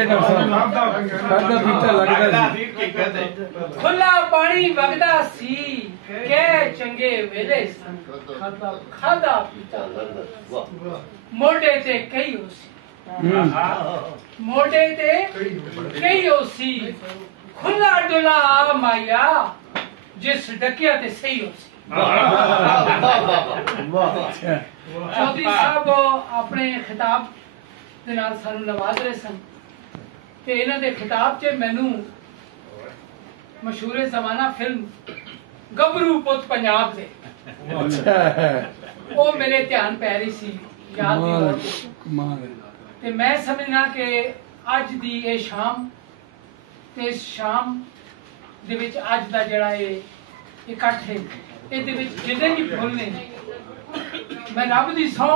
बच्चे ने खादा पीता लगदा खुला पानी वगदा सी के चंगे वेले सन खादा पीता मोटे ते कई होसी मोटे ते कई होसी खुला डुला माया जिस डकिया ते सही होसी चौधरी साहब अपने खिताब दे नाल सानू नवाज रहे सन ते इन्हां दे खिताब च मैनू मशहूर जमाना फिल्म गबरू पुत पंजाब दे वो मेरे ध्यान पै रही सी याद दी ते मैं समझना कि अज दी ये शाम ते इस शाम दे विच अज दा जेड़ा ये इकट्ठ है ਇਹਦੇ ਵਿੱਚ ਜਿੰਨੇ ਵੀ ਫੁੱਲ ਨੇ ਮੈਂ ਰੱਬ ਦੀ ਸੌ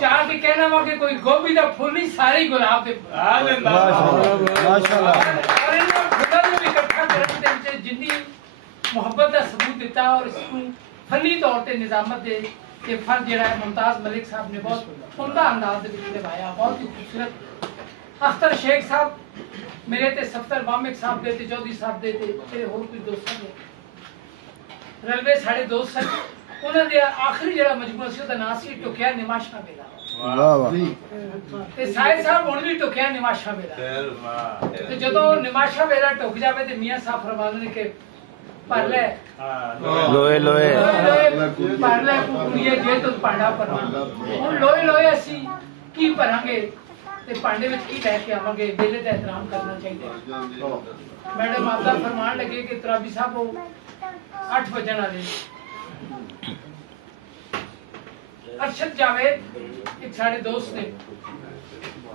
ਚਾਹ ਕੇ ਕਹਿਣਾ ਵਾ ਕਿ ਕੋਈ ਗੋਭੀ ਦਾ ਫੁੱਲ ਨਹੀਂ ਸਾਰੇ ਗੁਲਾਬ ਦੇ ਮਾਸ਼ਾਅੱਲਾ ਔਰ ਇਹਨਾਂ ਫੁੱਲਾਂ ਨੂੰ ਇਕੱਠਾ ਕਰਨ ਦੇ ਵਿੱਚ ਜਿੰਨੀ ਮੁਹੱਬਤ ਦਾ ਸਬੂਤ ਦਿੱਤਾ ਔਰ ਇਸ ਨੂੰ ਫਨੀ ਤੌਰ ਤੇ ਨਿਜ਼ਾਮਤ ਦੇ ਤੇ ਫਰਜ਼ ਜਿਹੜਾ ਹੈ ਮੁਮਤਾਜ਼ ਮਲਿਕ ਸਾਹਿਬ ਨੇ ਬਹੁਤ ਉਮਦਾ ਅੰਦਾਜ਼ ਦੇ ਵਿੱਚ ਨਿਭਾਇਆ ਬਹੁਤ ਹੀ ਖੂਬਸੂਰਤ ਅਖਤਰ ਸ਼ੇਖ ਸਾਹਿਬ ਮੇਰੇ ਤੇ ਸਫਤਰ ਵਾਮਿਕ ਸਾਹਿਬ ਦੇ ਤੇ ਚੌਧਰੀ ਸਾਹਿਬ ਦੇ ਤੇ ਹੋਰ ਕੁਝ ਦੋਸਤਾਂ ਦੇ रलवे साढ़े दोस्त सन उन्होंने आखिरी जरा मजमूआ सी ओदा नाम सी टुकिया निमाशा वेला वाह वाह ते साहिब साहब हुण भी टुकिया निमाशा वेला ते जदों निमाशा वेला टुक जावे ते मियां साहब फरमांदे ने कि भर ले लोए लोए भर ले कुड़िए जे तू भांडा भरना हुण लोए लोए असी की भरांगे ते भांडे विच की लेके आवांगे वेले दा एहतराम करना चाहिए मैडम आपदा फरमान लगे कि तराबी साहब 8 बजन वाले अरशद जावेद एक साढ़े दोस्त ने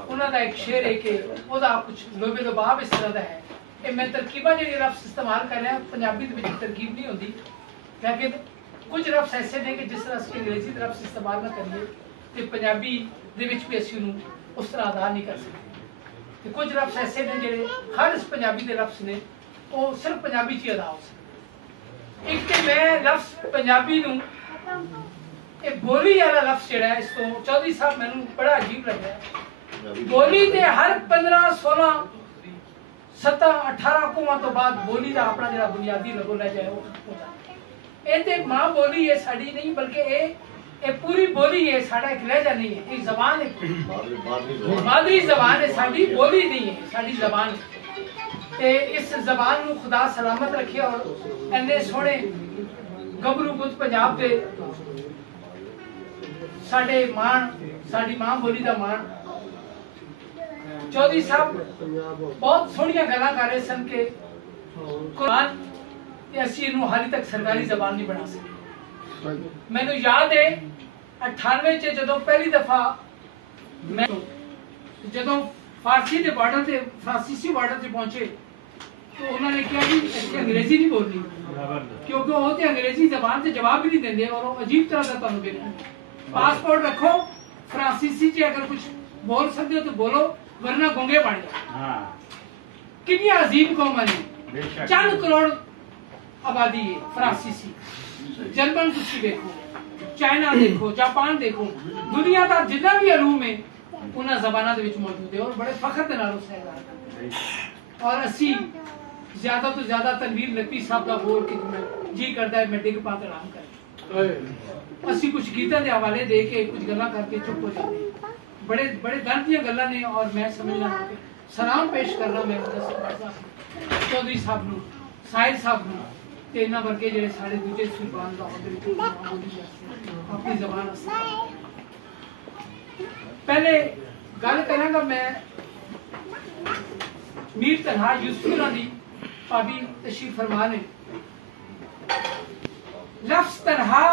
उन्होंने एक शेर है कि ओदा कुछ लोबे लुबाब इस तरह का है कि मैं तरकीबा जी लफ्ज़ इस्तेमाल कर रहा पंजाबी दे विच तरकीब नहीं होती लेकिन कुछ लफ्ज़ ऐसे ने कि जिस तरह असं अंग्रेजी के लफ्ज़ इस्तेमाल ना करिए तो पंजाबी दे विच भी असीं उन्होंने उस तरह अदा नहीं कर सकते कुछ लफ्ज़ ऐसे ने जिहड़े हर इस पंजाबी के लफ्ज़ ने वो सिर्फ पंजाबी च अदा हो सकते एक ते मैं लफ्ज़ पंजाबी नूं ए बोली वाला लफ्ज़ जेड़ा है इसको चौधरी साहब मैनूं बड़ा अजीब लगा बोली ते हर 15 16 17 18 कोवां तो बाद बोली दा अपना जेड़ा बुनियादी लगो ले जाए वो ए ते मां बोली है साडी नहीं बल्कि ए पूरी बोली है साडा एक लहजा नहीं है एक ज़बान है मादरी ज़बान है साडी बोली नहीं है साडी ज़बान है ते इस जबान नूं खुदा सलामत रखे और इन्ने सोहने गबरू पुत पंजाब दे साडे मान साडी मां बोली दा मान चौधरी साहब बहुत सोहणियां गल्लां कर रहे सन के कुरान ते असीं इहनूं हाली तक सरकारी जबान नहीं बना सके मैनूं याद है 98 च जदों पहली दफा मैं जदों फारसी के बॉर्डर से फ्रांसीसी बॉर्डर से पहुंचे तो उन्होंने कहा जी अंग्रेजी नहीं बोलनी क्योंकि वो तो अंग्रेजी जबान से जवाब भी नहीं देंगे और अजीब तरह का तुम देखो पासपोर्ट रखो फ्रांसीसी से अगर कुछ बोल सकते हो तो बोलो वरना गूंगे बन जाओ कितनी अजीब कौम है चंद करोड़ आबादी है फ्रांसीसी जर्मन कुछ देखो चाइना देखो जापान देखो दुनिया का जितना भी अलूम है उन्हें जबाना मौजूद है और बड़े फखर के नाल और असी ज्यादा तो ज्यादा तनवीर लतीफ साहब का बोल के जी करता है मैं डिग पा के आराम कर असी कुछ गीतां दे हवाले दे के कुछ गल्लां करके चुप हो जाते बड़े बड़े दर्द दी गल्लां ने और मैं समझना कि सलाम पेश करना मैं चौधरी साहब नूं साहिल साहब नूं ते इन्हां वर्गे जेहड़े साडे दूजे सुल्तान दा अपनी जबान पहले गल करांगा मैं मीर तनहा यूसुफ दी भाभी तशरीफ फरमा ने लफ्ज़ तनहा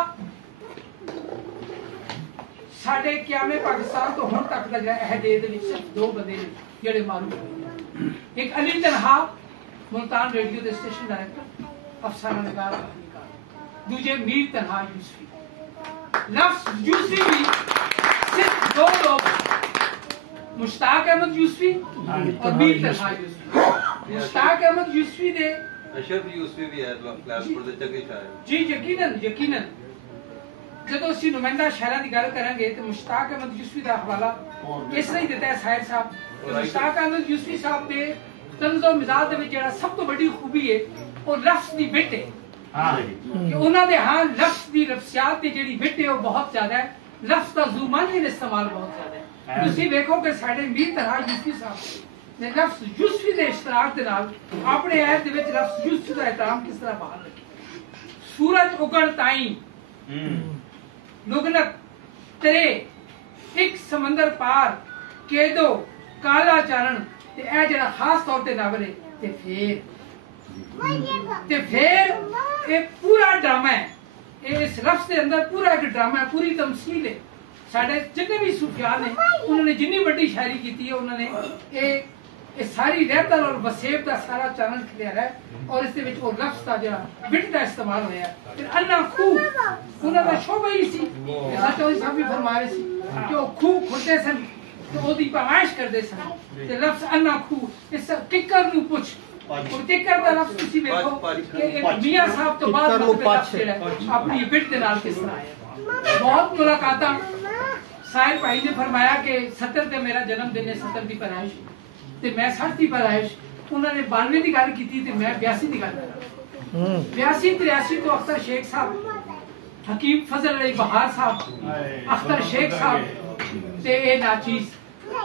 साडे क़यामे पाकिस्तान तो हुण तक दा जिहड़ा अहद दे विच सिर्फ 2 बंदे ने जिहड़े मारूफ होए एक अली तनहा मुल्तान रेडियो दे स्टेशन डायरेक्टर अफसाना निगार दूजे मीर तनहा यूसुफी लफ्ज़ यूसुफी भी सिर्फ 2 लोग मुश्ताक अहमद यूसुफी और मीर तनहा यूसुफी मुश्ताक अहमद यूसुफी ने अशरफ यूसुफी भी है क्लासपुर से जगह शायर जी यकीनन यकीनन ਜਦੋਂ ਅਸੀਂ ਨੁਮਾਇੰਦਾ ਸ਼ਹਿਰਾਂ ਦੀ ਗੱਲ ਕਰਾਂਗੇ ਤੇ ਮੁਸ਼ਤਾਕ ਅਹਿਮਦ ਯੂਸਫੀ ਦਾ ਹਵਾਲਾ ਇਸ ਲਈ ਦਿੱਤਾ ਹੈ ਸਾਹਿਬ ਸਾਹਿਬ। ਮੁਸ਼ਤਾਕ ਅਹਿਮਦ ਯੂਸਫੀ ਸਾਹਿਬ ਦੇ ਤਨਜ਼ੋ ਮਿਜ਼ਾਜ ਦੇ ਵਿੱਚ ਜਿਹੜਾ ਸਭ ਤੋਂ ਵੱਡੀ ਖੂਬੀ ਹੈ ਉਹ ਲਫ਼ਜ਼ ਦੀ ਬਿੱਟ ਹੈ। ਕਿ ਉਹਨਾਂ ਦੇ ਹਾਂ ਲਫ਼ਜ਼ ਦੀ ਲਫ਼ਜ਼ਿਆਤ ਦੀ ਜਿਹੜੀ ਬਿੱਟ ਹੈ ਉਹ ਬਹੁਤ ਜ਼ਿਆਦਾ ਹੈ। ਲਫ਼ਜ਼ ਦਾ ਜ਼ੁਬਾਨੀ ਇਸਤੇਮਾਲ ਬਹੁਤ ਜ਼ਿਆਦਾ ਹੈ। ਤੁਸੀਂ ਵੇਖੋ ਕਿ ਸਾਡੇ ਮੀਰ ਤਰ੍ਹਾਂ ਯੂਸਫੀ ਸਾਹਿਬ ਨੇ ਲਫ਼ਜ਼ ਯੂਸਫੀ ਦੇ ਇਸ਼ਤਰਾਕ ਦੇ ਨਾਲ ਆਪਣੇ ਐਪ ਦੇ ਵਿੱਚ ਲਫ਼ਜ਼ ਯੂਸਫੀ ਦਾ ਇਤਰਾਮ ਕਿਸ ਤਰ੍ਹਾਂ ਬਾਹਰ ਰੱਖਿਆ। सूरज उगण ताई लुगनत तेरे एक समंदर पार के दो काला चारण ते ए जड़ा खास तौर ते नावल है ते फिर ये पूरा ड्रामा है। इस लफ्ज़ के अंदर पूरा एक ड्रामा है, पूरी तमसील है। साडे जितने भी सूफियान ने उन्होंने जिन्नी बड़ी शायरी की है उन्होंने ये सारी रहतर और वसेब का सारा चानन खिलिया है और इस लफ्ज़ का जो बिट का इस्तेमाल होया फिर अन्ना खूह उन्होंने का शोभा ही सी चौधरी साहब भी फरमा रहे सी कि वो खूह खुलते सन तो ओदी पैमाइश करते सन ते लफ्ज़ अन्ना खूह इस किकर नु पुछ और किकर का लफ्ज़ तुसी देखो कि एक मियां साहब तो बाद अपनी बिट के नाल किस तरह आया। बहुत मुलाकातां साहिर भाई ने फरमाया कि 70 ते मेरा जन्मदिन है 70 दी पैदाइश ते मैं 60 दी पैदाइश उन्होंने 92 की गल की ते मैं 82 की गल करा 82 83 तो अख्तर शेख साहब हकीम फजल अली बहार साहब अख्तर शेख साहब ते ए नाचीज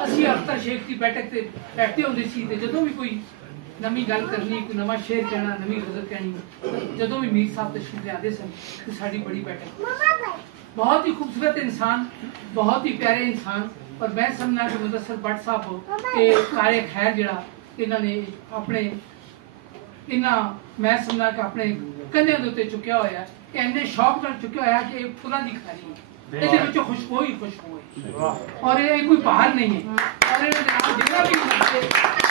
असि अख्तर शेख की बैठक ते बैठते होंदे सी ते जदों भी कोई नवी गल करनी कोई नवा शेर कहना नवी गजल कहनी जदों भी मीर साहब तशरीफ ले आते सन तो साडी बड़ी बैठक बहुत ही खूबसूरत इंसान बहुत ही प्यारे इंसान और मैं समझना कि मुदस्सिर भट्ट साहब के कारे खैर जड़ा इन्होंने अपने इन्ना मैं समझना कि अपने कंधे के उत्ते चुक्या होया कि इन्ने शौक नाल चुक्या होया कि फुलां दी खारी है इहदे विचों खुशबू ही खुशबू है और ये कोई बाहर नहीं है और इहदे नाल जिन्ना भी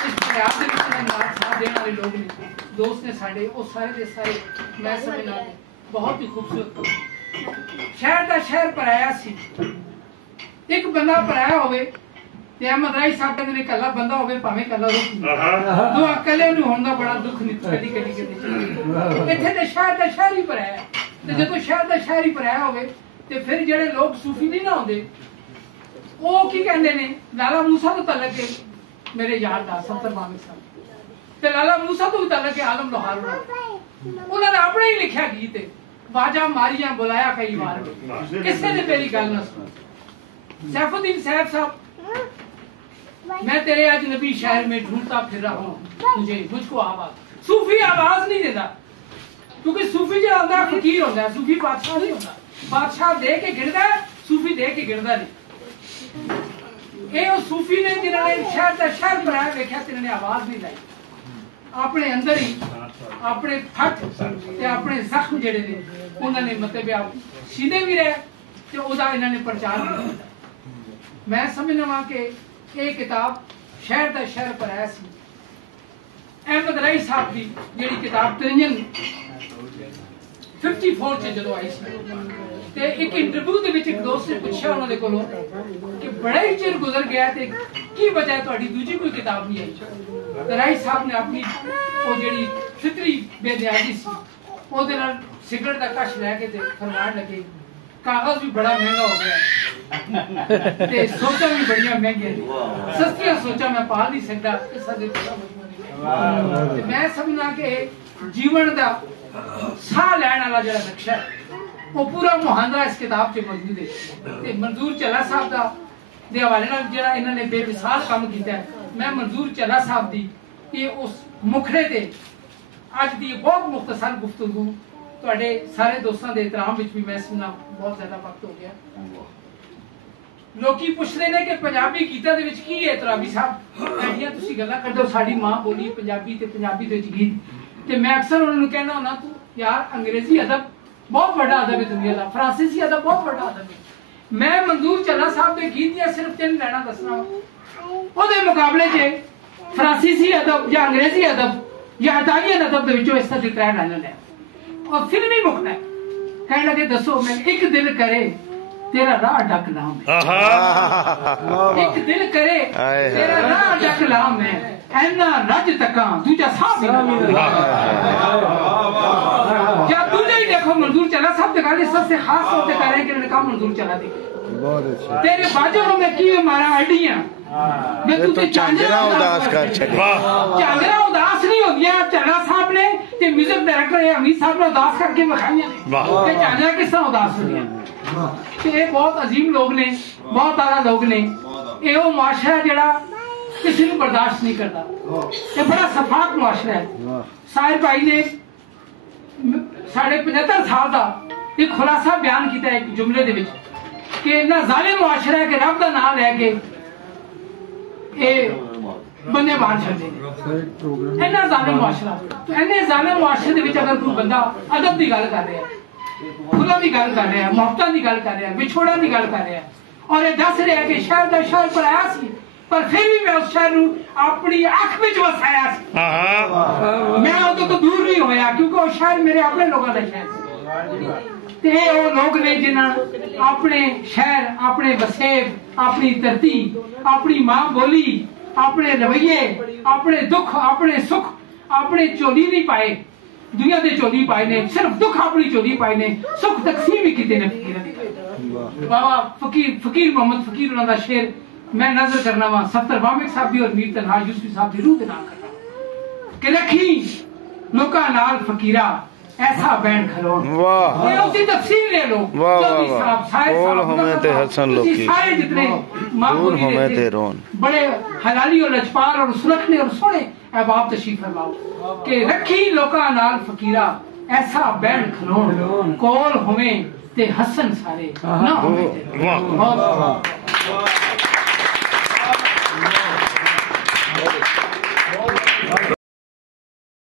इस प्रयास दे विच नाल साथ देने वाले लोग ने दोस्त ने साडे वो सारे दे सारे मैं समझना बहुत ही खूबसूरत शहर दा शहर पराया सी एक बंदा पराया होवे ते अहमद राई साहब कहंदे ने कल्ला बंदा होवे भावें कल्ला रुख दो अकेले नु होंदा बड़ा दुख नहीं कदी कदी इत्थे ते शहर दा शहर ही पराया ते जदों शहर दा शहर ही पराया होवे ते फिर जेड़े लोग सूफी नहीं ना होंदे ओ की कहंदे ने लाला मूसा तो तलक है मेरे यार दा सत्तर मामे साहब ते लाला मूसा तो तलक है आलम लोहार उन्होंने अपने ही लिखा गीत है वाजा मारियां बुलाया कई बार किसने ने मेरी गल ना सुनी सैफुद्दीन साहब साहब मैं तेरे अजनबी शहर में ढूंढता फिर रहा हूँ तुझे मुझको आवाज सूफी आवाज नहीं देता क्योंकि सूफी जो होता है फकीर होता है सूफी बादशाह नहीं होता बादशाह दे के गिरदा है सूफी दे के गिरदा नहीं ये सूफी ने जिन्होंने शहर का शहर बनाया देखा तिन्होंने आवाज नहीं लाई अपने अंदर ही अपने फट ते अपने जख्म जेड़े ने उन्होंने मतलब सीधे भी रहे ते ओदा इन्होंने प्रचार भी मैं समझना वा कि ये किताब शहर का शहर पर आया सी अहमद राई साहब की जेड़ी किताब तिरंजन 54 च जदों आई सी ते एक इंटरव्यू दे विच एक दोस्त ने पूछा उन्होंने कोलों कि बड़ा ही चिर गुजर गया ते की वजह तुहाडी दूजी कोई किताब नहीं आई ते राई साहब ने अपनी वो जेड़ी फितरी बेनियाजी सी ओदे नाल सिगरेट दा कश लेके ते फरमान लगे कागज भी बड़ा महंगा हो गया ते सोचा भी बड़ियां महंगियां ने सस्तियां सोचा मैं पाल नहीं सकता मैं समझना कि जीवन दा साह लैण वाला जो नक्शा है वो पूरा मुहांदरा इस किताब च मौजूद है ते मंजूर चला साहब दा दे हवाले नाल जेड़ा इन्होंने बेमिसाल काम किया है मैं मंजूर चला साहब दी ये उस मुखड़े ते अज दी बहुत मुख्तसर गुफ्तगू तुहाडे सारे दोस्तों के एहतराम विच भी मैं सुनना बहुत ज्यादा वक्त हो गया लोकी पुछदे ने कि पंजाबी गीतां दे विच की है तराबी साहब ऐडियां तुसी गल्लां करदे हो साडी मां बोली पंजाबी ते पंजाबी दे विच गीत ते मैं अक्सर उन्हां नूं कहना हुंदा तू यार अंग्रेजी अदब बहुत बड़ा अदब है दुनिया दा फ्रांसीसी अदब बहुत बड़ा अदब है मैं मंजूर चला साहब दे गीत दियां सिर्फ 3 लाइनां दसना ओदे मुकाबले च फ्रांसीसी अदब या अंग्रेजी अदब या इटालियन अदब दे विचों इस तरह दी 3 लाइनां ले और फिल्मी मुकना है कहने लगे दसो मैं एक दिल करे तेरा राह डक लाम एक दिल करे तेरा राह डक लाम है ऐना रज तका दूजा साह या दूजा ही देखो मंजूर चला सब दिखा दे, सबसे खास तौर पे कह रहे हैं कि इन्होंने कहा मंजूर चला दे बहुत अच्छा तेरे बाजों में की मारा अड्डियां मैं ये तो झांझरा उदास कर छड़े झांझरा उदास नहीं हो गया चला साहब ने ते म्यूजिक डायरेक्टर है अमीर साहब ने उदास करके विखाइयां ने कि झांझरा किस तरह उदास हो गया ते ये बहुत अजीम लोग ने बहुत आला लोग ने ये वो मुआशरा जेड़ा किसी को बर्दाश्त नहीं करता ये बड़ा सफाक मुआशरा है साहिर भाई ने साढ़े 75 साल का एक खुलासा बयान किया एक जुमले दे विच कि इन्ना जालिम मुआशरा है कि रब दा नाम लैके ये बंदे मार छड़दे ने इन्ना जालिम मुआशरा तो इन्ने जालिम मुआशरे दे विच अगर कोई बंदा अदब दी गल कर रहा है खुदा दी गल कर रहा है मोहब्बत दी गल कर रहा है विछोड़ा दी गल कर रहा है और ये दस रहा है कि शहर दा शहर पर आया सी पर फिर भी मैं उस शहर नूं अपनी अख विच वसाया सी मैं उदों तो दूर नहीं होया क्योंकि वो शहर मेरे अपने लोगों का शहर सी ते वो लोग ने जिन्हें अपने शहर अपने वसेब अपनी धरती अपनी मां बोली अपने रवैये अपने दुख अपने सुख अपने चोली नहीं पाए दुनिया के चोली पाए ने सिर्फ दुख अपनी चोली पाए ने सुख तकसीम भी किते ने बाबा फकीर मोहम्मद फकीर उन्होंने शेर मैं नजर करना वा सफ्तर वामिक साहब भी और मीर तनहा यूसुफ साहब की रूह दे नाम करना कि रखी लोका नाल फकीरा ऐसा बैंड खलोन वाह ये उसकी तफसीर ले लो वाह वाह बोल हमें ते हसन लोकी सारे जितने दूर हमें ते रोन बड़े हलाली और लजपाल और सुलखने और सोने अहबाब तशरीफ फरमाओ कि रखी लोका नाल फकीरा ऐसा बैंड खलोन कोल हमें ते हसन सारे ना हमें ते वाह